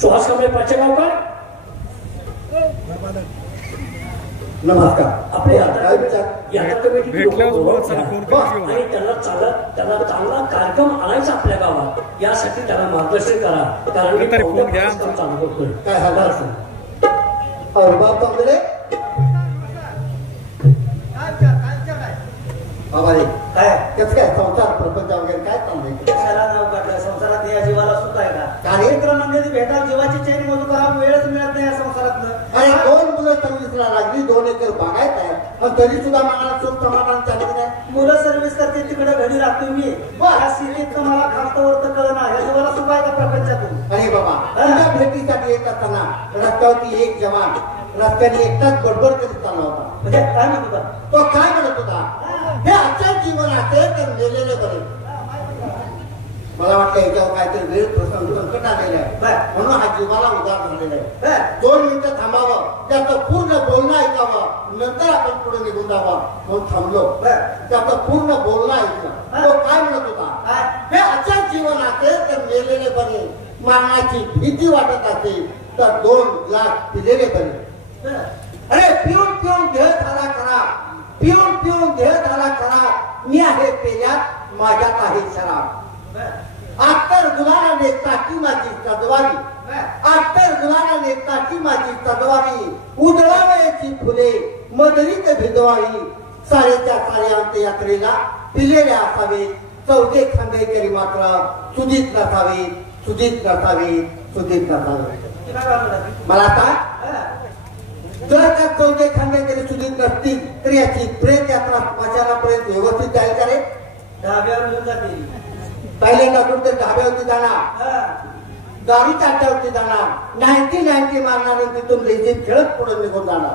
सुहास कांबळे पाचेगावकर. नमस्कार. आपले काय विचार? यात्रा कमिटी आणि त्यांना चांगला कार्यक्रम आणायचा आपल्या गावात, यासाठी त्याला मार्गदर्शन करा. कारण चालू करतोय. काय हरणार बाब चांगले बाबा रे, काय त्याच काय संसार प्रपंच वगैरे काय चाललंय? कशाला नाव काढलं? संसारात या जीवाला सुख आहे का? कार्यक्रम म्हणजे भेटा जीवाची चैन मोजू करा, वेळच मिळत नाही या संसारातलं. अरे 2 मुलं सर्व्हिसला लागली, 2 एकर बागायत आहे, आणि तरी सुद्धा मला सुख समाधान चालत नाही. मुलं सर्व्हिस करते तिकडे घडी राहतोय मी. या सिटीत मला खालतवरत कळलं ना, या जीवाला सुख आहे का प्रपंचातून? अरे बाबा, तुझ्या भेटीसाठी येत असताना रस्त्यावरती एक जवान रस्त्याने एकटाच बडबड करीत चालला होता. म्हणजे काय म्हणत होता तो? काय म्हणत होता? हे आजच्या जीवनाचे तर मेलेले बरे. मला वाटतं याच्यावर काहीतरी वेळ प्रसंग संकट आलेलं आहे, म्हणून हा जीवाला उदार झालेला आहे. 2 मिनिटं थांबावं, त्याचं पूर्ण बोलणं ऐकावं, नंतर आपण पुढे निघून जावं म्हणून थांबलो. त्याचं पूर्ण बोलणं ऐकलं. तो काय म्हणत होता? हे आजच्या जीवनाचे तर मेलेले बरे, मरणाची भीती वाटत असेल तर 2 ग्लास पिलेले बरे. अरे पिऊन पिऊन देह झाला खरा, पिऊन पिऊन देह झाला खरा, मी आहे पेल्यात माझ्यात आहे शराब. आत्तर गुलाला नेताची माझी सदवारी, आत्तर गुलाला नेताची माझी सदवारी, उधळावयाची फुले मदरीत भिजवावी, सारेच्या सारे अंत्ययात्रेला पिलेले असावे, चौघे खांदेकरी मात्र सुधीत नसावे, सुधीत नसावे, सुधीत नसावे. मला आता जर त्या 14 खांदेकरी सुधीत नसतील तर याची प्रेत यात्रा स्मशानापर्यंत व्यवस्थित जाईल का रे? ढाब्यावर घेऊन जाते. पहिल्यांदा कुठे ढाब्यावरती जाणार, दारूच्या अड्ड्यावरती जाणार, 90 मारणार, तिथून लेझीम खेळत पुढे निघून जाणार.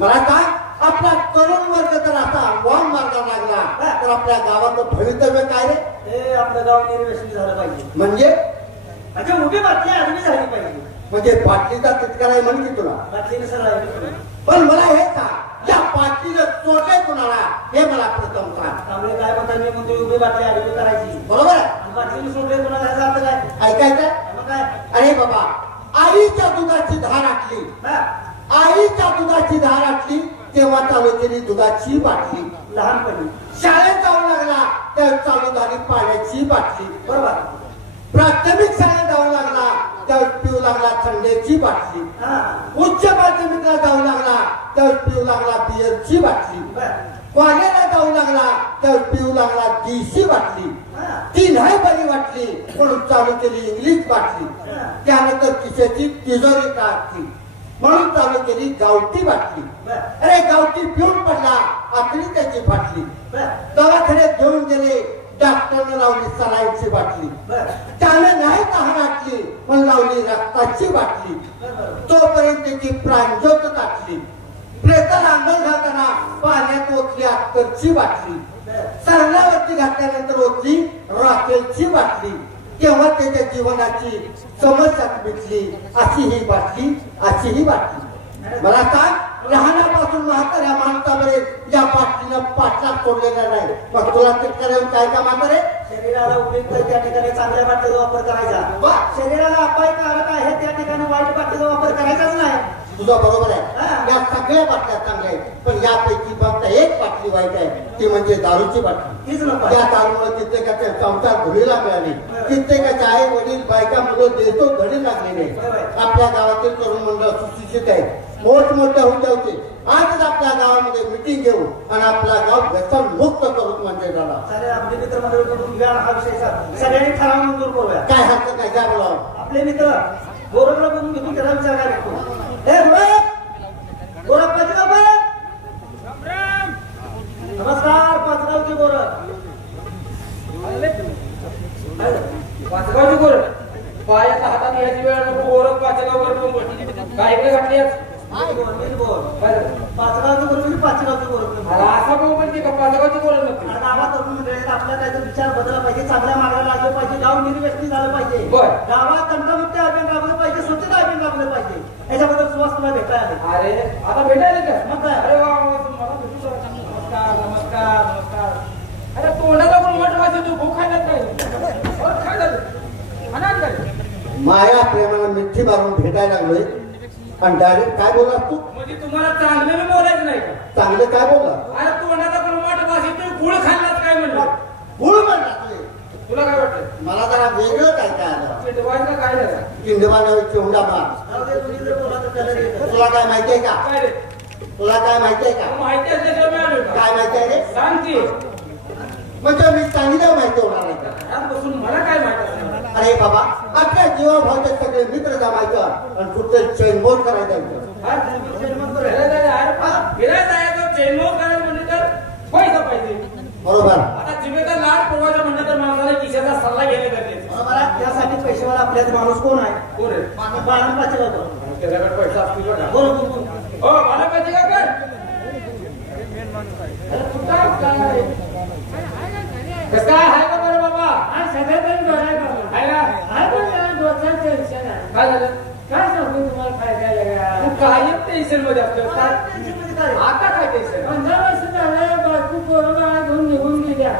मला काय आपला तरुण वर्ग तर असा वाम मार्गा लागला तर आपल्या गावाचं भवितव्य काय रे? हे आपलं गाव निर्व्यसनी झालं पाहिजे. म्हणजे उभी बाटली आदमी झाली पाहिजे. म्हणजे बाटलीचा तितका नाही म्हण की तुला? बाटलीने सरळ पण मला हे सांग, या बाटलीनं चोरले कुणाला हे मला प्रथम सांग. त्यामुळे काय म्हणतात, मी म्हणतो उभी बाटली आडवी करायची, बरोबर आहे? बाटलीने सोडले कुणाला ह्याचा अर्थ काय ऐकायचं? मग काय? अरे बाबा, आईच्या दुधाची धार आटली, आईच्या दुधाची धार आटली तेव्हा चालू केली दुधाची बाटली. लहानपणी शाळेत जाऊ लागला तर चालू झाली पाण्याची बाटली. बरोबर. प्राथमिक शाळेत जाऊ लागला तर पिऊ लागला थंडीची बाटली. उच्च माध्यमिकला जाऊ लागला तर पिऊ लागला बियरची बाटली. कॉलेजला जाऊ लागला तर पिऊ लागला देशी बाटली. ती नाही बरी वाटली म्हणून चालू केली इंग्लिश बाटली. त्यानंतर खिशाची तिजोरी टाकली म्हणून चालू केली गावठी बाटली. अरे गावठी पिऊन पडला, आखरी त्याची फाटली. दवाखान्यात घेऊन गेले, डॉक्टरने लावली सलाईनची बाटली. त्याने नाही तहान आटली पण लावली रक्ताची बाटली. तोपर्यंत त्याची प्राणज्योत टाकली. प्रेताला अंघोळ घालताना पाण्यात ओतली अत्तरची बाटली. सरण्यावरती घातल्यानंतर ओतली रॉकेलची बाटली. तेव्हा त्याच्या जीवनाची समस्या मिटली. अशी ही बाटली, अशी ही बाटली. मला सांग, लहानापासून म्हाताऱ्या माणसापर्यंत या बाटलीनं पाठलाग सोडलेला नाही. मग तुला तितका येऊन काय का म्हातारे? शरीराला उपयुक्त त्या ठिकाणी चांगल्या बाटलीचा वापर करायचा. शरीराला अपायकारक आहे त्या ठिकाणी वाईट बाटलीचा वापर करायचाच नाही. तुझं बरोबर आहे, या सगळ्या बाटल्या चांगल्या आहेत, पण यापैकी फक्त एक बाटली वाईट आहे, ती म्हणजे दारूची बाटली. त्या दारूमुळे कित्येकाचे संसार धुळीला मिळाले, कित्येकाचे आई वडील बायका मुलं देतो धडी लागलेले. आपल्या गावातील तरुण मंडळ सुशिक्षित आहेत, मोठमोठ्या होते. आजच आपल्या गावामध्ये मिटिंग घेऊ आणि आपला गाव व्यसन मुक्त करू म्हणजे झाला. आपले मित्र मंडळी हा विषय सगळ्यांनी ठराव मंजूर करूया. काय हरकत नाही, काय बोलावं? आपले मित्र गोरखला बोलून घेऊन त्याला विचार काय करतो. हे गोरख पाचगाव, नमस्कार. पाचगावचे गोरख, पाचगावची गोरख पायाच्या हातात याची वेळ नको. गोरख पाचगावकर काय इकडे घातली पाचगावचे गोरख पाचगावचे गोरख असं भाऊ म्हणजे का पाचगावची गोरख नसते. गावात तरुण मंडळी आपला काहीतरी विचार बदलला पाहिजे, चांगल्या मार्गाला लागलं पाहिजे, गाव निर्व्यसनी झालं पाहिजे, गावात तंटामुक्त अभियान राबवलं पाहिजे, स्वच्छता अभियान राबवलं पाहिजे. याच्याबद्दल सुवास तुला भेटायला आले. अरे आता भेटायला का? मग काय? अरे वा, मला नमस्कार नमस्कार नमस्कार. अरे तोंडाला पण मोठ वाजतो, तू भूक खायला काय? खायला माया प्रेमाला मिठी मारून भेटायला लागलोय आणि डायरेक्ट काय बोलला तू? म्हणजे तुम्हाला चांगलं बोलायचं नाही का? चांगलं काय बोलला? अरे तोंडाचा गुळमाट भाषेत तुम्ही गुळ खाल्लाच काय म्हणलं? गुळ म्हणला तू? तुला काय वाटतं? मला जरा वेगळं काय काय आलं? चिडवायचं काय झालं? किंडवाला चिवडा मार. तुला काय माहितीये का? काय रे? तुला काय माहितीये का? माहिती असल्याशिवाय मी आलो का? काय माहितीये रे? सांग की. म्हणजे मी चांगलं माहिती होणार नाही का? आजपासून मला काय माहिती असणार? अरे बाबा आपल्या जीवाभावाचे सगळे मित्र जमायचं आणि कुठे चैनबोल करायचं. फिरायला जायचं चैनमोल करायचं म्हणजे तर पैसा पाहिजे. बरोबर. आता जिम्मेदार लाड पुरवायचं म्हणलं तर माणसाला खिशाचा सल्ला घेणे गरजेचं. बरोबर आहे. त्यासाठी पैशावाला आपल्याच माणूस कोण आहे? कोण आहे? बाळानं पाचला होतो. त्याच्याकडे पैसा असतील बघा. बरोबर. हो मला पाहिजे का कर? कसं आहे का बरं बाबा? सगळं बरं आहे बाबा. आहे ना? आहे पण जरा डोक्यात टेन्शन आहे. काय झालं? काय सांगू तुम्हाला फायदा तू कायम टेन्शन मध्ये असतो काय? टेन्शनमध्ये काय? आता काय टेन्शन? 15 वर्ष झालं बायको पोरगा घेऊन निघून गेल्या.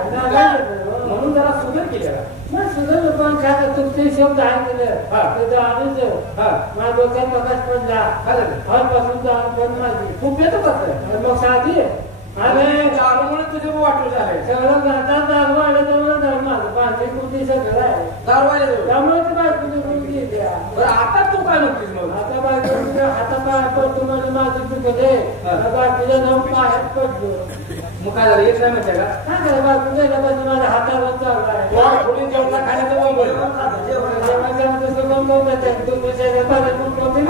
म्हणून जरा सुधार केला. मग सुद्धा पण काय तुमचे शब्द आहे केलं हा. त्याचं आधीच हा. माझ्या डोक्यात प्रकाश पडला. काय झालं? हरपासून जाऊन पण माझी खूप येतो कसं? आणि मग साधी अरे दारूमुळे तुझे वाटू झाले. सगळं घरात दारू आलं तर धर्म आलं बांधली कुठे सगळं आहे दारू आले त्यामुळे ती बायको निघून गेल्या. बरं आता तू काय म्हणतेस मग? आता बायको हातापाय पडतो म्हणजे माझी चुकले बायकोच्या जाऊन पायात पडलो. मग काय झालं? येत नाही म्हणते का? काय करायचं बायको गेल्या पाहिजे माझ्या हातावर चालू आहे. वा, थोडी जेवणा खाण्याचं बंद बोल.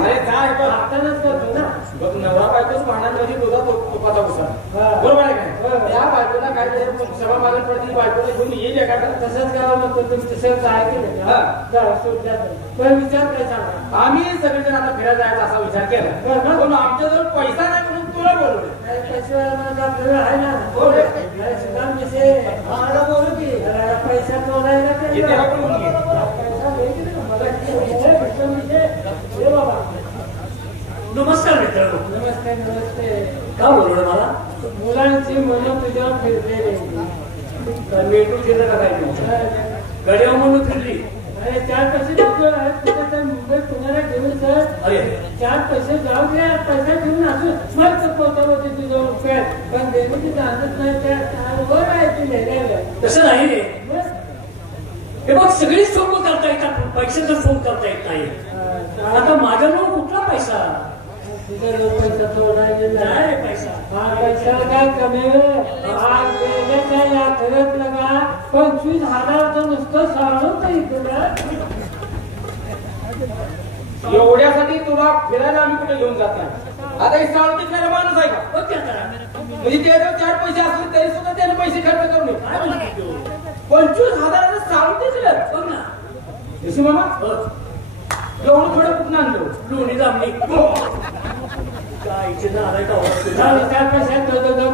अरे काय बघ. हातानच करतो ना. बघ नवरा बायकोच भांडणांमध्ये तुझा तुपाचा घुसा. बरोबर आहे काय? त्या बायकोला काय सभा मागत पडती बायकोला घेऊन येईल एका तसंच करावं म्हणतो तुमचं सगळं आहे की नाही सोडल्या पण विचार काय सांगा. आम्ही सगळेजण आता फिरायला जायचा असा विचार केला पण आमच्याजवळ पैसा नाही म्हणून तुला बोलवलं. पैसे आहे ना हो रे. बोलू की पैसा तोडायला येते का बोलून घे. बाबा नमस्कार मित्रांनो. नमस्ते नमस्ते. का बोलवलं मला? मुलांची मनं तुझ्यावर फिरलेली मेट्रो फिरलं का काय तुमच्या गड्यावर म्हणून फिरली. अरे 4 पैसे तिथं आहेत कुठे तर मुंबई पुण्याला घेऊन सर. अरे 4 पैसे जाऊ द्या पैसा घेऊन असू मग तर पोहोचवते तुझं पॅट पण देवीची जाणत नाही त्या वर आहे ती लिहिलेलं. तसं नाही रे. हे बघ सगळीच सोंग करता येतात पैशाचा सोंग करता येत नाही. आता माझ्याजवळ कुठला पैसा? तुझ्या लोक पैसा तोडायला नाही रे पैसा. हा पैशाला काय कमी आज गेल्याच्या यात्रेत लगा 25,000 नुसतं साडून इकडं. एवढ्यासाठी तुला फिरायला आम्ही कुठे घेऊन जात नाही. आता हे साळून विकणारा माणूस आहे का? बघ की आता. म्हणजे त्याच्यावर 4 पैसे असले तरी सुद्धा त्याने पैसे खर्च करू नये. काय म्हणते तू? 25,000 साळून दिलं. बघ ना. ऋषी मामा बघ एवढं थोडं कुठं आणलं? लोणी दामणी काय इथे आलाय का? 4 पैशात मित्रांनो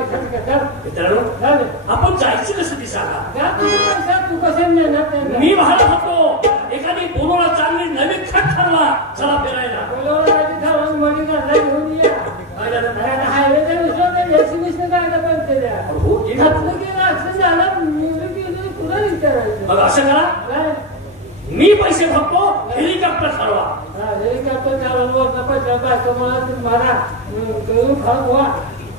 आपण जायचं कसं ती सांगा. तू कसे मेहनत मी म्हणत होतो एखादी बोनोला चांगली नवीन खट ठरला चला फिरायला. मडी घरला घेऊन या काय झालं? हायवेच्या विषयावर एक्सिबिशन काढलं पण त्याच्या हो गेलं. घातलं गेलं असं झालं म्युझिक गेलं तुला विचारायचं. मग असं करा काय मी पैसे भरतो हेलिकॉप्टर ठरवा. हेलिकॉप्टर चालवलं पैसा बायको मला तुम्हाला करून खाऊ व्हा.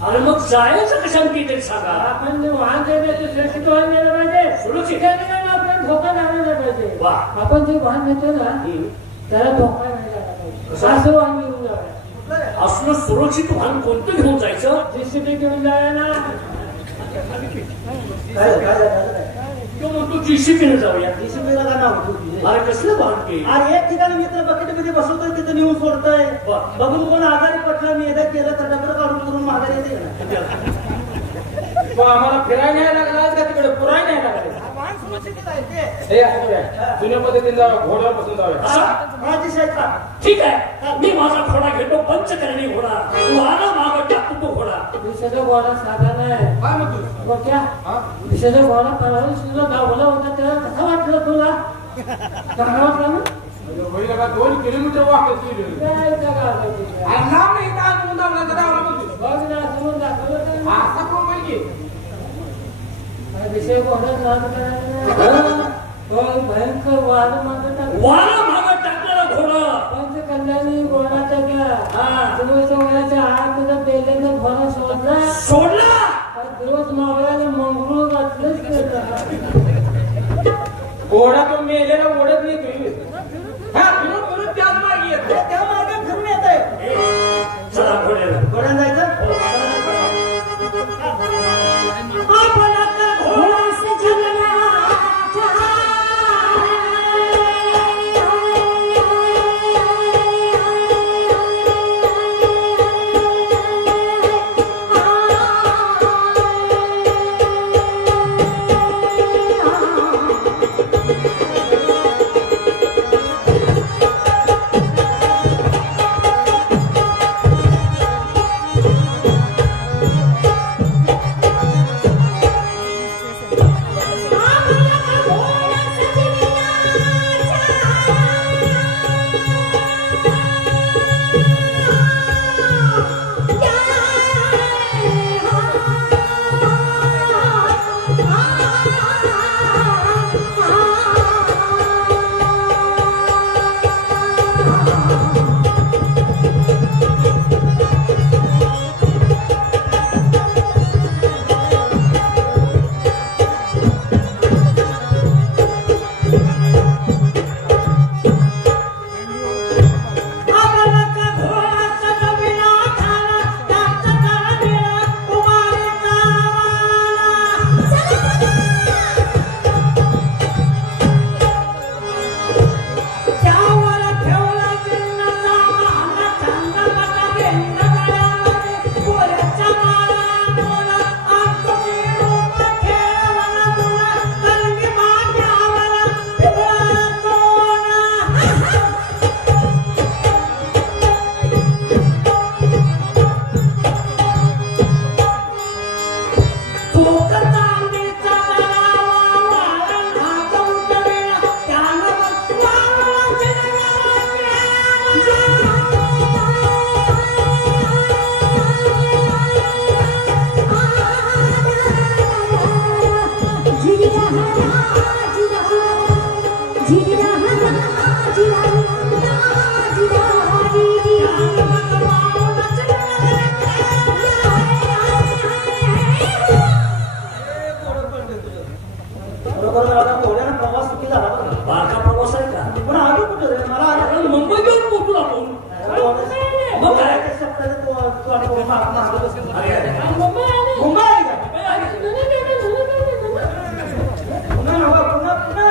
आणि मग जायचं कशांती तरी सांगा. आपण वाहन देण्याचे सुरक्षित वाहन गेलं पाहिजे. सुरक्षित आपल्याला धोका लागला पाहिजे. वा. आपण जे वाहन घेतो ना त्याला धोका नाही लागला पाहिजे. असं वाहन घेऊन जावं. असलं सुरक्षित वाहन कोणतं घेऊन जायचं? जेसीबी घेऊन जाऊया ना. तो म्हणतो जीसीपीने जाऊया. जेसीबीला का नाव होतं तुझे? अरे कसलं वाहन ते? अरे एक ठिकाणी मित्र बकेटमध्ये बसवतोय तिथे नेऊन सोडतोय. बघून कोण आजारी पडलं मी एकदा केलं तर डबल काढून करून माघारी येते ना. मग आम्हाला फिरायला नाही लागला का तिकडे पुराय नाही लागले? हे असं करूया. जुन्या पद्धतीने जाऊया घोड्यावर बसून जाऊया. माझी शायका ठीक आहे मी माझा घोडा घेतो पंचकर्णी घोडा. तू आला मागं टाकतो तो घोडा. विषयाचा घोडा साधा नाही. काय म्हणतोस? मोठ्या विषयाचा घोडा परवा सुद्धा गावला होता तेव्हा कसा वाटलं तुला? चांगला वाटला ना? होईल का 2 किलोमीटर वाकत गेलो. काय त्या गावाला तिथे? आणि लांब नाही इथं आणून दावला तर दावला म्हणतोस. बघ ना समोर दाखवलं तर असा कोण पाहिजे? विषय घोडा नाद करायला नाही. हो, भयंकर वाद मागं टाकला. वारा मागं टाकला बघून मागं बसतो. अरे अरे आणि मुंबई आली. मुंबई आली का? पुणे गेले, पुणे गेले, पुणे. पुन्हा नव्हा, पुन्हा पुन्हा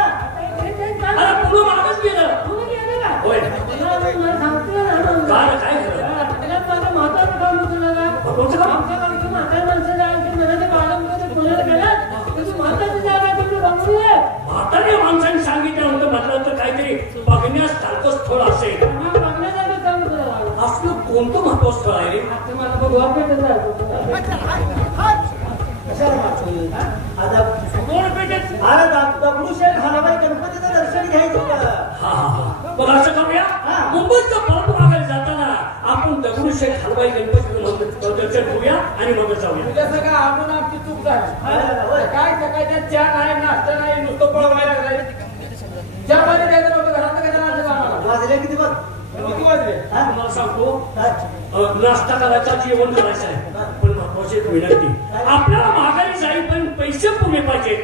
अरे पुढं मागच गेलं. पुणे गेले का? होय मला सांगते ना. काय काय झालं? त्यात माझं महत्वाचं काम होतं ना का? कोणतं काम? आमच्या गावची म्हातारी माणसं जायची म्हणाले बाळामध्ये पुण्याला गेल्यात. त्याची महत्वाची जागा आहे, तुम्ही बघून ये. म्हाताऱ्या माणसांनी सांगितलं होतं म्हटलं तर काहीतरी बघण्यासारखं स्थळ असेल. मग बघण्यासारखं काम होतं ना. असलं कोणतं महत्वाचं स्थळ आहे रे? आता मला भगवा पेटत जायचं. कशाला मागतोय? आता कोण पेटेत? अरे दगडूशेठ हलवाई गणपतीचं दर्शन घ्यायचं का? हा हा हा बघ असं करूया. मुंबईचं परत मागायला जाताना आपण दगडूशेठ हलवाई गणपतीचं दर्शन घेऊया आणि मग जाऊया. तुझ्या सगळं आपण आमची चूक झाली. काय सकाळच्या चहा नाही, नाश्ता नाही, नुसतं पळवायला लागलाय. चहा पाणी द्यायचं नव्हतं, घरात कशाला आणलं आम्हाला? वाजले किती बघ? किती वाजले? तुम्हाला सांगतो नाश्ता करायचा, जेवण करायचं आहे. पण महत्वाची एक विनंती, आपल्याला माघारी जाई पण पैसे पुणे पाहिजे.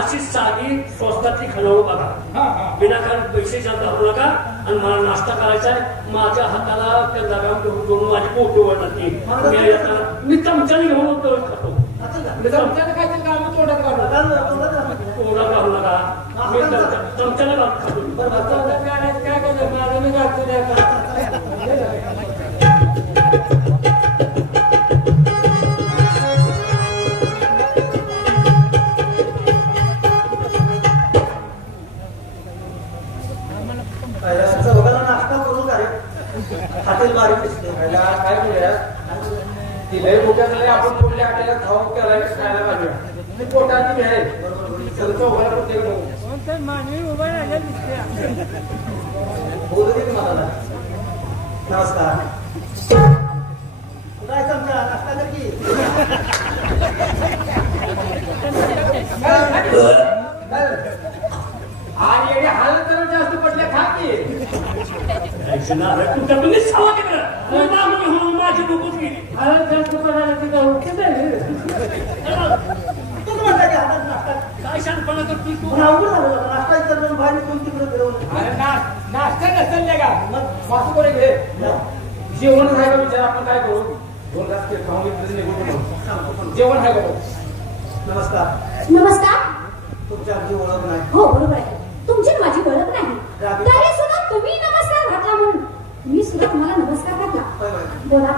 अशी साधी स्वस्तातली खानावं बघा. विनाकारण पैसे जास्त घालू नका. आणि मला नाश्ता करायचा आहे. माझ्या हाताला त्या जागावर जोडून माझी पोट वळणार. मी चमच्याने घेऊन होतो खातो. चमच्यानं काय ते आम्ही तोंडात काढू. तोंडात घालू नका. मी चमच्याने खातो. काय करतो माझं मी जातो त्या. चौघाला नाश्ता करून काय हातील बारीक दिसते. काय करूया, ती लय मोठ्या झाली, आपण कुठल्या हॉटेलात खाऊ करायला खायला पाहिजे. ती पोटाची आहे. चौघाला प्रत्येक कोणतं मानवी उभा राहिला दिसते. बोलू दे की मला. नमस्कार. काय चमचा नाश्ता कर की. आणि एवढे हालत जरा जास्त पडल्या खा की. तुमच्या तुम्ही सावा तिकडं माझी डोकंच गेली. मला जास्त पडायला तिथं उठते नाही. तू म्हणता की हातात नाश्ता काय शांतपणा करतोय तू? पण अवघड झालं बघा. नाश्ता विचारलं बाहेर कोण तिकडे फिरवलं. अरे नाश्ता नसेल का मग वासू करे घे. जेवण आहे का विचार, आपण काय करू. 2 घास ते खाऊन घेतलं निघून. जेवण आहे का? नमस्कार. नमस्कार. तुमची आमची ओळख नाही. हो बरोबर आहे, तुमची माझी ओळख नाही. तरी सुद्धा तुम्ही नमस्कार घातला म्हणून मी सुद्धा तुम्हाला नमस्कार घातला. होय होय. बोला.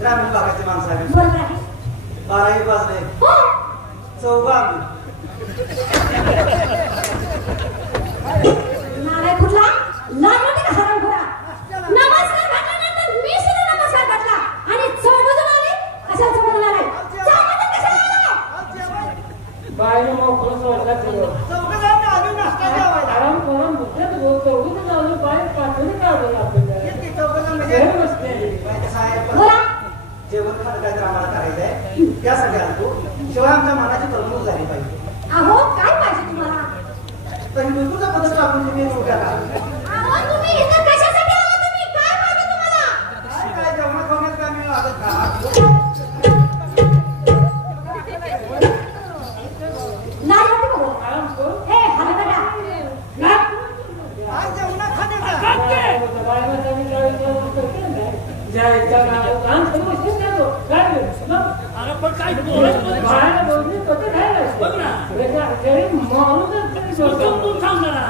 ग्रामीण भागाची माणसं आहे. बरोबर आहे. 12 वाजले. हो. चौघा नाराय कुठला लागला का हरामखोरा. नमस्कार घातल्यानंतर मी सुद्धा नमस्कार घातला आणि चौघजण आले. कशाला चौघजण आले? चौघजण कशाला आले? बाहेर मग खरंच वाटलं सगळं. चौघांना आधी नाश्ता जेवायला. आराम करून मुद्द्यात चौघजण आलो बाहेर पाठवली का आपल्याला. किती चौघांना म्हणजे घरी बसते. कसं आहे, बोला. जेवण खाणं काय तर आम्हाला करायचंय. त्यासाठी आलो. शिवाय आमच्या मनाची करमणूक झाली पाहिजे. अहो काय पाहिजे तुम्हाला? पण बिलकुलचा पदार्थ टाकून तुम्ही उद्या का अहो तुम्ही इथं कशासाठी आला? तुम्ही काय पाहिजे तुम्हाला? काय जेवणात खाण्यात काय मिळालं आता खा. नाही वाटत का बोला? आराम करू. हे हलगडा. काय जेवणात खाण्याचं जायचा काम करू इच्छित काय अरे पण काय बोलत नाही. बाहेर बोलली कसं काय बघ ना. घरी माणूसच समजून सांग जरा.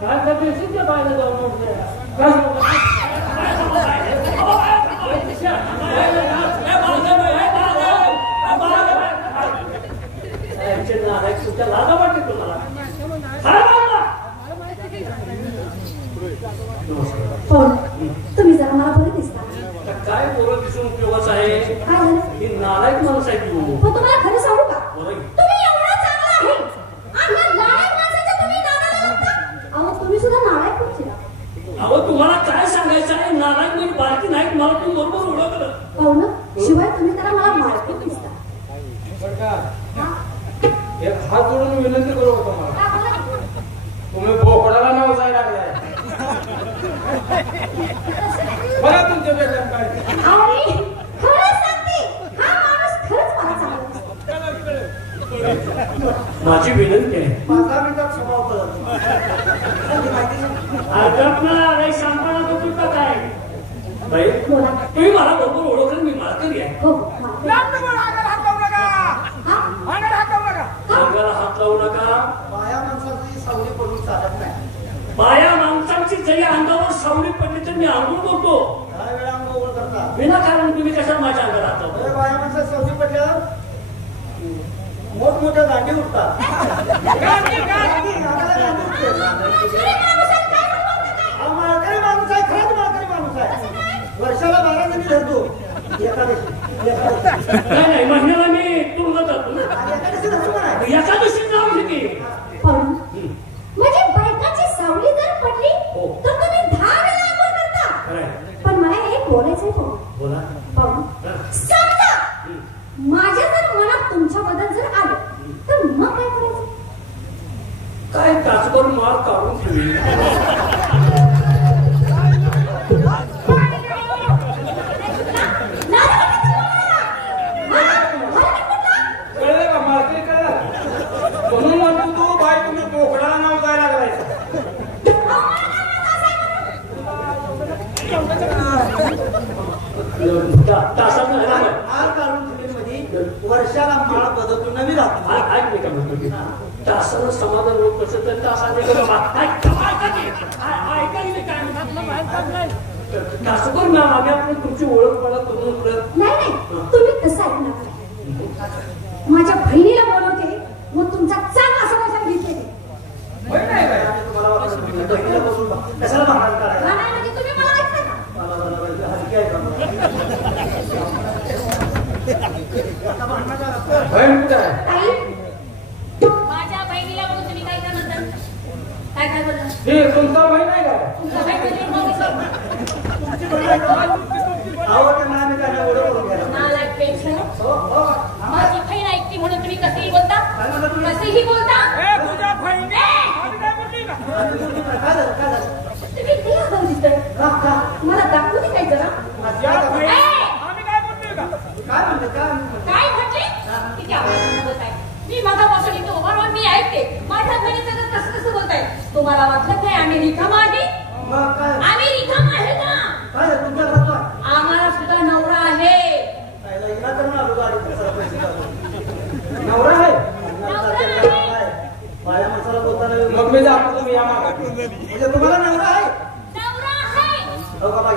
काय बेसिकच्या बाहेर जाऊन तुमच्या लाजा वाटते तुम्हाला. पण तुम्ही जरा मला बरं दिसता. काय बोलत दिसून उपयोगाचं आहे. काय झालं? ही नालायक माणूस आहे तू. पण तुम्हाला खरं सांगू का? बरं. तुम्ही एवढा चांगला आहे आणि या नालायक माणसाच्या तुम्ही नादाला लागता. अहो तुम्ही सुद्धा नालायक होते. अहो तुम्हाला काय सांगायचं आहे. नालायक म्हणजे बारकी नाही. मला तू बरोबर ओळखलं. पाहू ना, शिवाय तुम्ही त्याला मला मारत दिसता. हा? एक हात जोडून विनंती करू होतो मला. हा, बोला की. तुम्ही बोकडाला नाव जायला लागलाय. बघा तुमच्या वेगळ्या काय. अरे खरंच सांगते, हा माणूस खरंच मला चांगला दिसतो. माझी विनंती आहे. 5 मिनिटात स्वभाव कळत. माहिती अडकला नाही सांगताना तो तुझा काय. बाई बोला. तुम्ही मला बरोबर ओळखलं मी मालकरी आहे. हो अंगाला हात लावू नका. बाया माणसाची सावली पडून चालत नाही. बाया माणसांची जरी अंगावर सावली पडली तर मी आंघोळ करतो. काय वेळा अंघोळ करता विनाकारण तुम्ही कशाला माझ्या अंगाला हात लावता? बाया माणसाची सावली पडल्यावर मोठमोठ्या दांडी उठतात. माळकरी माणूस आहे, खरंच माळकरी माणूस आहे. वर्षाला 12 जणी धरतो. एकादशी नाही महिन्याला मी तुरुंगात जातो ना. एकादशी धरतो का नाही? एकादशी नाव घेते. पण म्हणजे बायकाची सावली जर पडली हो. तर तुम्ही 10 वेळा आंघोळ करता. खरंय. पण मला एक बोलायचंय भाऊ. बोला. भाऊ, समजा माझ्या जर मनात तुमच्याबद्दल जर आलं तर मग काय करायचं? काय तासभर मार काढून ठेवी. कळलं का मालकरी कळलं म्हणून म्हणतो तू बाई तुम्ही बोकडाला नाव द्यायला लागलाय. तासात माळ काढून ठेवलीमध्ये वर्षाला माळ बदलतो नवी राहतो. ऐक नाही का म्हणतो मी. तासानं समाधान होत नसेल तर तासाने तासभर ना आम्ही आपण तुमची ओळख मला करून नाही तुम्ही तसं ऐकणार. माझ्या बहिणीला बोलवते मग तुमचा चांगला समाचार घेते. नाही काय तुम्हाला वाटतं बहिणीला बसून कशाला भांडण करायचं? नाही म्हणजे तुम्ही मला ऐकता का? मला हलकी आहे का मला? आता भांडणं बहीण कुठे आहे? ताई, माझ्या बहिणीला बघून तुम्ही काय काय म्हणता? काय काय बोलता? हे तुमचा बहीण आहे का? तुमचा बहीण म्हणजे मग आवडतं ना आम्ही काय एवढं बोलून घ्यायला. नालायक पेन्शन. हो हो माझी बहीण ऐकते म्हणून तुम्ही कसेही बोलता? काय म्हणलं तुम्ही? कसेही बोलता? काय झालं काय झालं? तुम्ही किती आगाऊ दिसताय. का? मला दाखवू दे काय जरा. काय म्हणते काय म्हणते? काय म्हटले? किती आवाजाने बोलताय? मी मगापासून इथं उभा राहून मी ऐकते. माझ्या बहिणीचं कसं कसं बोलताय? तुम्हाला वाटलं काय आम्ही रिकाम आहे? मग काय आम्ही रिकाम आहे ना? काय झालं तुमच्या घरात काय? आम्हाला सुद्धा नवरा आहे. काय लग्न करून आलो गाडीत कशाला पैसे घालून? नवरा आहे. बाया माणसाला बोलताना मग मी जातो तुम्ही या मागा. म्हणजे तुम्हाला नवरा आहे? नवरा आहे. हो का बाई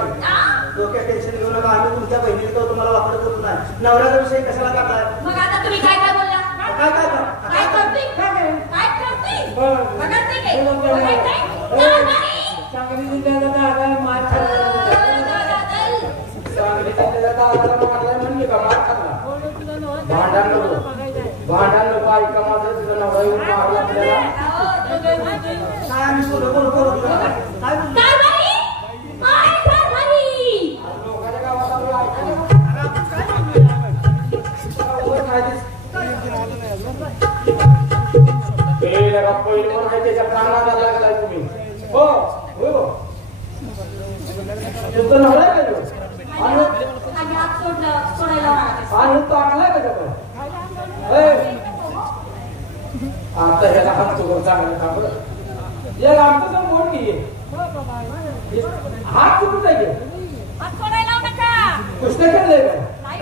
डोक्यात टेन्शन घेऊ नका. आम्ही तुमच्या बहिणीला तो तुम्हाला वाकडं करू नाही. नवऱ्याचा विषय कशाला काढलाय? मग आता तुम्ही काय काय बोलला? काय काय काय करते? काय करते? बघते काय? बघते? नाही. चांगली जिल्ह्याला दादा मार सांगली जिल्ह्याला दादाला मारलाय म्हणजे का मार खाल्ला? भांडण नको. भांडण नको. ऐका माझं तुझं नवरा येऊन मारला आपल्याला. काय आम्ही बोलू काय बोलू? लोकांच्या गावात आलो ऐकायला. वर काय दिसतं? हे लगा पहिलवान आहे त्याच्या प्राणाला लागलाय तुम्ही. हो हो तुमचं नवरा आहे का तो? आणि हात सोडायला आणि टाकलाय का त्याला? आता ह्याला हात चुकून चांगलं काम बरं. या आमचं तर मोठ की हात चुकून जाईल. हात सोडायला नका. कुस्त्या खेळलंय का? नाही.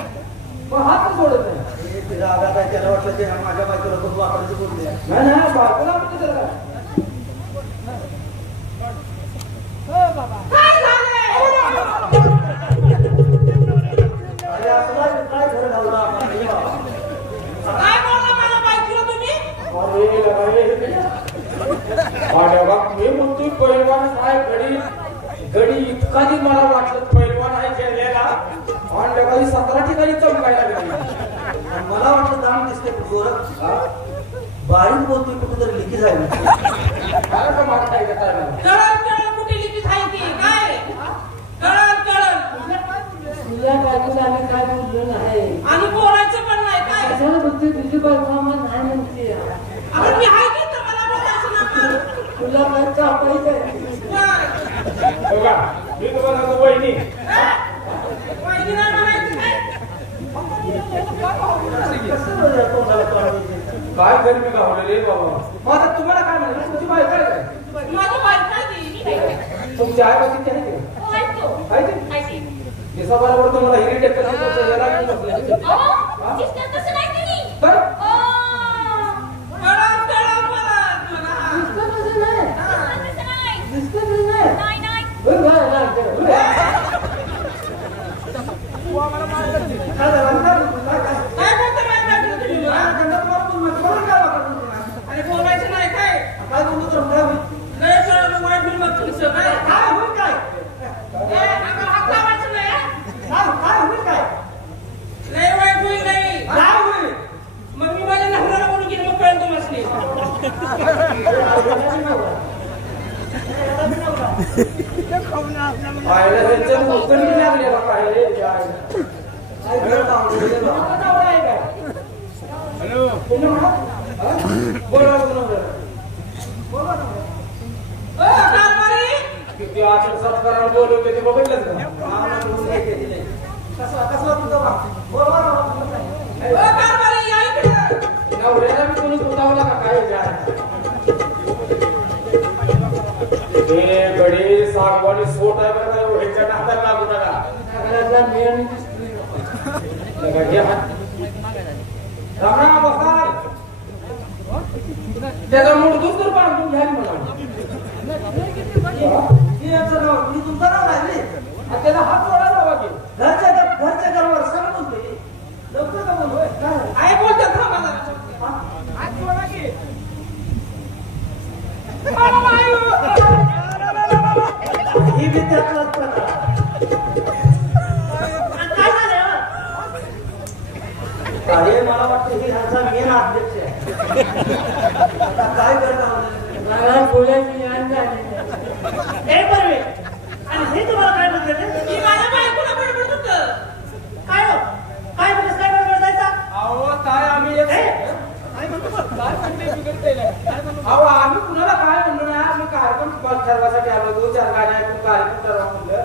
मग हात तर सोडत नाही. हे तिला आघात आहे. त्याला वाटलं ते माझ्या बायकोला खूप वाकडाची बोलली आहे. नाही नाही बायकोला आपण त्याला काय? अरे असं काय घर घालला आपण? काय बोलला मला बायकोला तुम्ही? अरे लगायले हे काय? अरे बाप मी म्हणतोय पैलवान काय घडी घडी इतका दी मला वाटलं पैलवान आहे खेळलेला आणि लगाई 17 ठिकाणी चमकायला लागली. आणि मला वाटलं दाम दिसते गोरख बारीक बोलतोय कुठेतरी लिखी जाईल. काय का मार काय काय कळण कुठे लिखित आहे ती? काय? कळण तुझ्या बायकोला आम्ही काय बोललो नाही. आणि बोलायचं पण नाही काय? कशाला बोलते तुझी बायको आम्हाला नाही म्हणते. आपण मी आहे की तर मला बोलायचं ना. तुला काय कापायचंय? बघा मी तुम्हाला तो वहिनी वहिनी नाही म्हणायचं काय? काय गरमी गावलेली रे बाबा. मग आता तुम्हाला काय म्हणलं? तुमची बायको आहे काय? माझी बायको आहे ती. मी नाही. तुमची आई बाबा किती आहे ते? हो, आहे तो. आहे ते? आहे ती. सवालावर तुम्हाला इरिटेट करायचं याला घेऊन बसले. दिसतं तसं नाही केली. बरं आणि बोलायचं नाही काय काय बोलतो तर काय होईल? लय सर वाईट बिल मग तुमचं काय काय होईल काय? आम्हाला हात लावायचं नाही काय होईल काय? लय वाईट होईल नाही काय होईल? मग मी माझ्या नवऱ्याला बोलून गेले मग कळेल तुम्हाला पाहिलं त्यांच्या मुलगीने लागलेला पाहिले किती आचार सत्काराला बोलवते ते बघितलं का? नवऱ्याला मी कोणी उतावला का काय हे गडी सागवानी सोट आहे बरं का ह्याच्या नादाला लागू नका. त्याचा मूळ दुसरं पाडून घ्या मला. मी तुमचं नाव राहिले त्याला हात जोडायला हवा की घरच्या घरावर सगळं बोलतोय लवकर का बोलतोय काय बोलतात थांबा जरा. हात जोडा की ही विद्यार्थ्याला काय झालं? अरे मला वाटतं ही ह्याचा मेन अध्यक्ष आहे. आता काय करणार? बोलायची ज्ञान झाले हे बरे आणि हे तुम्हाला काय म्हणते ते? मी माझ्या बायकोला बडबड होतं. काय हो? काय म्हणतेस? काय बडबडायचा? अहो काय आम्ही एक हे? अहो आम्ही कुणाला काय म्हणलो ना आम्ही कार्यक्रम ठरवासाठी आलो 2-4 गाड्या ऐकून कार्यक्रम ठरवा म्हणलं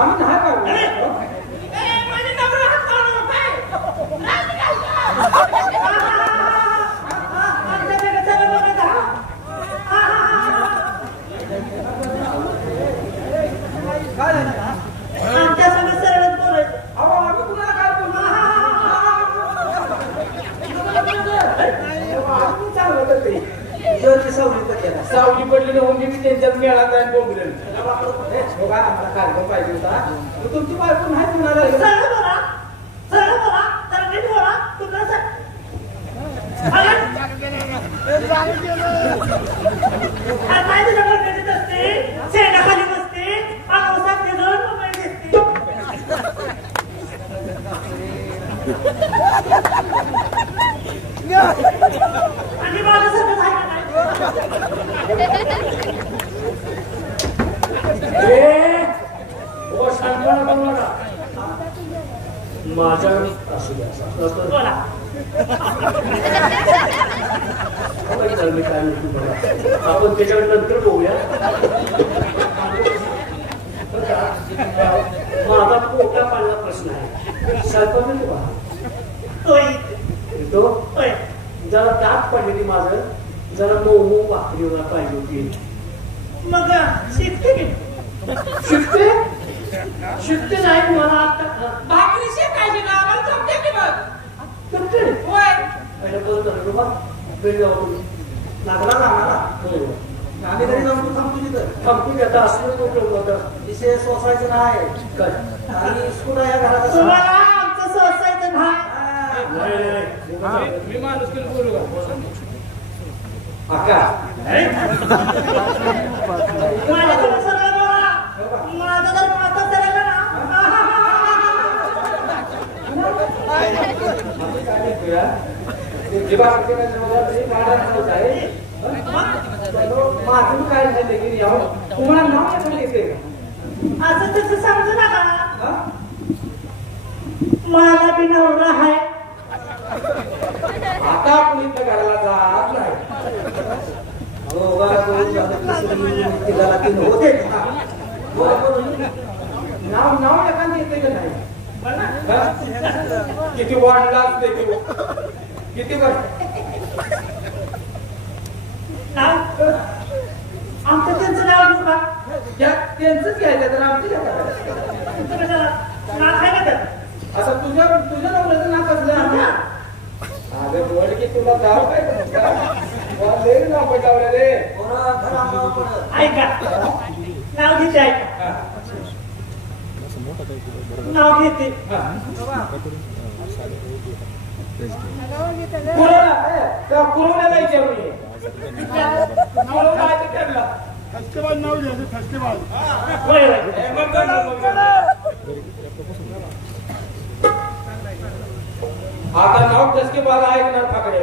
आम्ही नाही काय बोललो. माझ्या नवऱ्याला हात लावू नको काय आमच्या संग सरळच बोलायचं. अहो आम्ही कुणाला काय बोललो आम्ही चांगलं तर ते जोरची सावली पडलेला. सावली पडली होऊन मी त्यांच्यात मेळा जाईल बोलले बघा आम्हाला कार्यक्रम पाहिजे होता तुमची बायको नाही कुणाला सरळ बोला, सरळ बोला, तर नीट बोला. तुला काय तुला बोलण्याची असते? शेणाखाली बसते, पावसात भिजून मोबाईल दिसते. आणि माझ्यासारखंच आहे का काय? शांतपणा करू नका. माझ्या असू द्या बोला. मी काय म्हणतो बघा आपण त्याच्यावर नंतर बघूया. माझा पोटा पाण्याचा प्रश्न आहे. सरपंच तो जरा दात पडलेली माझं जरा मऊ भाकरी मला पाहिजे होती. मग शिकते की शिकते शिकते नाही मला आता भाकरी शेकायची ना आम्हाला जमते की मग शिकते होय पहिलं बोलत होतो बा घरी जाऊ तुम्ही लागला लागला आम्ही घरी जाऊन तू थांबतो तिथं. थांबतो आता असलं तो होतं विषय सोसायचं नाही काय आणि स्कूल या घरात तुम्हाला आमचं सोसायचं नाही. मी माणूस बोलू का अक्का माझ्याकडे सरळ बोला. माझं जर माता सरळ ना माझं काय झालं की तुम्हाला नाव येते असं तसं समजू नका. मला बी नवरा आहे. आता आपण इथं घराला जात नाही नाव नाव एखादं येते का नाही किती वाढला असते किती वर्ष आमचं त्यांचं नाव घेऊ का? त्यांचंच घ्यायचं तर आमचं नाव नाव घेते कुरुण्याला विचारूया फेस्टिवल नाव घ्यायचं फेस्टिवल आता नाव कसके बाला ऐकणार फाकडे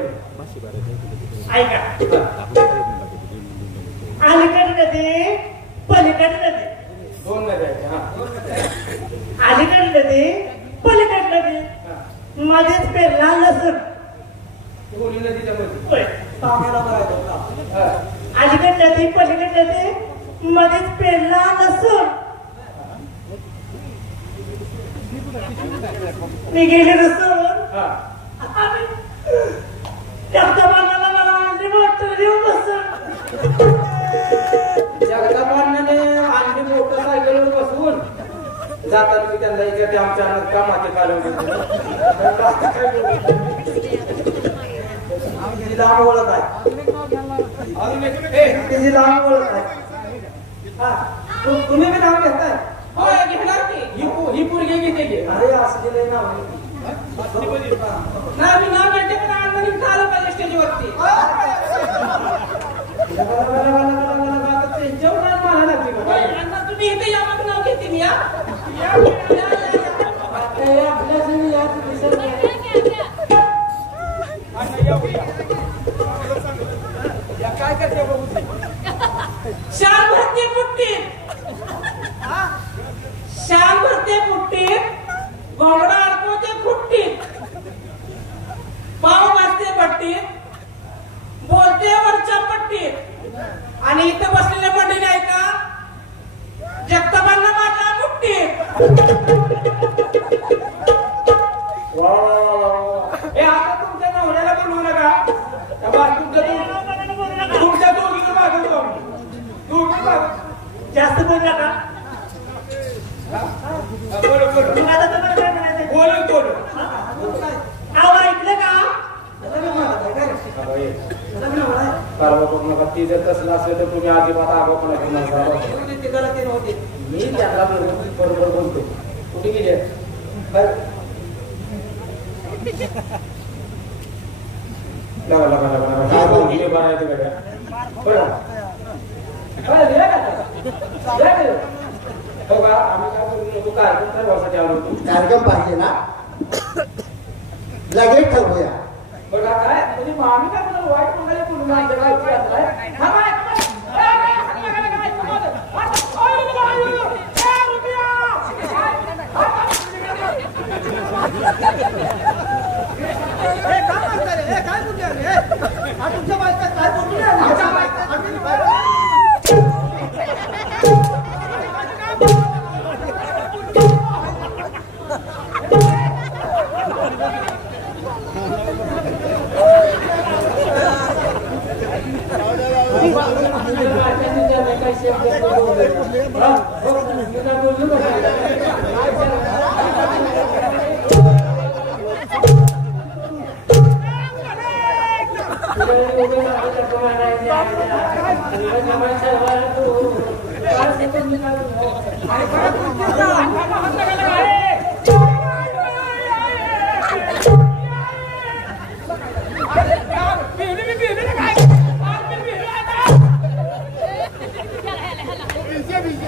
ऐका अलीकडे नदी पलीकडे नदी दोन नद्या अलीकडे नदी पलीकडे नदी मध्येच पेरला लसूण दोन्ही नदीच्या मध्ये होय अलीकडे नदी पलीकडे नदी मध्येच पेरला लसूण मी गेली लसूण जगदमानाला मला अंडी मोठं देऊन बसून जगदमानाने अंडी मोटरसायकलवर बसवून जाताना मी त्यांना इथे आमच्या कामाचे काढून लांब ओळख आहे तिची लांब ओळख आहे तुम्ही बी नाव घेताय ही पोरगी घेते की अरे असं दिलंय नाव नाही मी नाव घेते पण अंगाने आलं पाहिजे स्टेजवरती तुम्ही इथे या मग नाव घेते मी काय करते शान भरते पुट्टीत शान भरते पुट्टीत गोंगडा अडकवते फुट्टीत पाव वाजते भट्टीत बोलते वरच्या पट्टीत आणि इथं बसलेले मंडळी आहे का जगदबांना माझ्या मुठ्ठीत हे आता तुमच्या नवऱ्याला बोलवू नका तुमच्या दोघीला मागवतो दोघी जास्त बोल नका ऐकलं का ती जर तसलं असेल तर तुम्ही अजिबात आगोपणा मी त्याला बरोबर बोलतो कुठे गेले कार्यक्रम पाहिजे ना लगेच ठरवूया बघा काय म्हणजे आम्ही काय तुम्हाला वाईट म्हणाले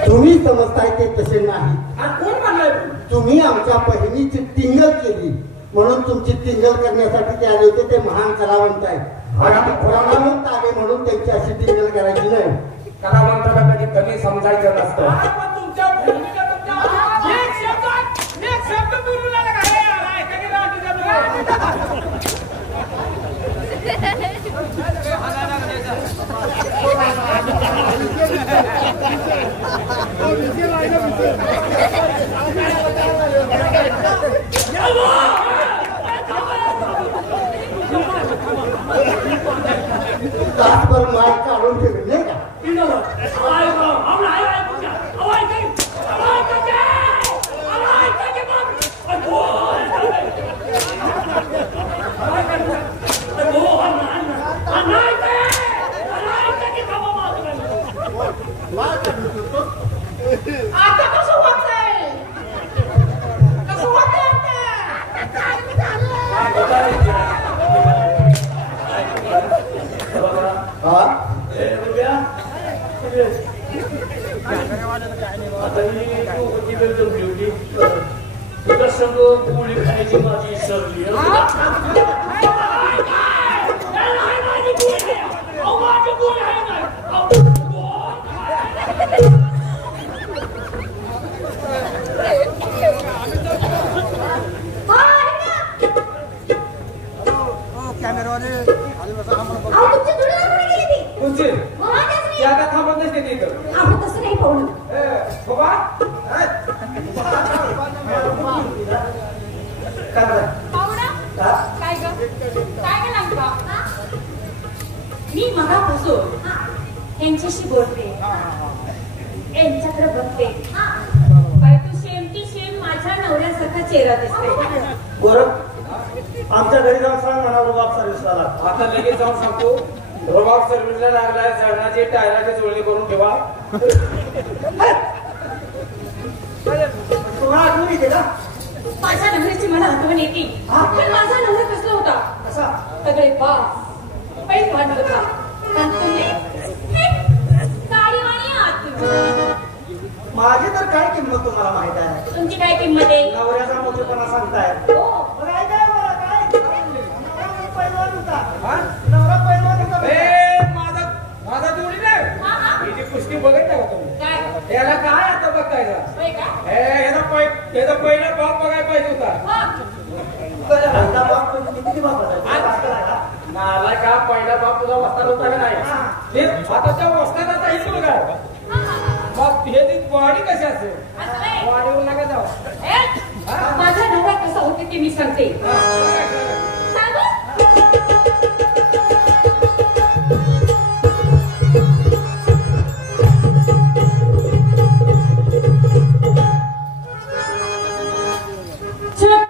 तुम्ही समजताय ते तसे नाही तुम्ही आमच्या बहिणीची टिंगल केली म्हणून तुमची टिंगल करण्यासाठी ते आले होते ते महान कलावंत आहेत कलावंत आले म्हणून त्यांची अशी टिंगल करायची नाही कलावंताला कधी कधी समजायचं नसतं तासभर माल काढून ठेवले नाही का आता कसं होत नाही चांगली जमली होती. तुला संग गोळी खायची माझी सरली. मी मगापासून यांच्याशी बोलते, यांच्याकडे बघते. काय तू सेम टी सेम माझ्या नवऱ्यासारखा चेहरा दिसते. बरं आमच्या घरी जाऊन सांग म्हणा रुबाब सर्व्हिसला. आता लगेच जाऊन सांगतो. रुबाब सर्व्हिसला लागलाय. जळणाची टायराची जुळणी करून ठेवा. तुम्हाला आठवण येते का? माझ्या नवऱ्याची मला आठवण येते. पण माझा नवरा कसला होता? कसा? सगळे बास पैस वाटत होता. माझी तर काय किंमत तुम्हाला माहित आहे? तुमची काय किंमत आहे? नवऱ्याचा मोठेपणा सांगताय. काय काय मला काय नवरा पैलवान होता. नवरा पैलवान होता. माझा जोडी नाही. ही जी कुस्ती बघत नाही होता. त्याला काय आता बघतायचा? त्याचा पहिला बाप बघायला पाहिजे होता. नाला का पहिला बाप तुझा वस्ताद होता का नाही? आता त्या वस्तादाचा हिच बघा. मग हे ती वाडी कशी असेल? वाडीवर नका जाऊ. माझा नवरा कसा होते ते मी सांगते.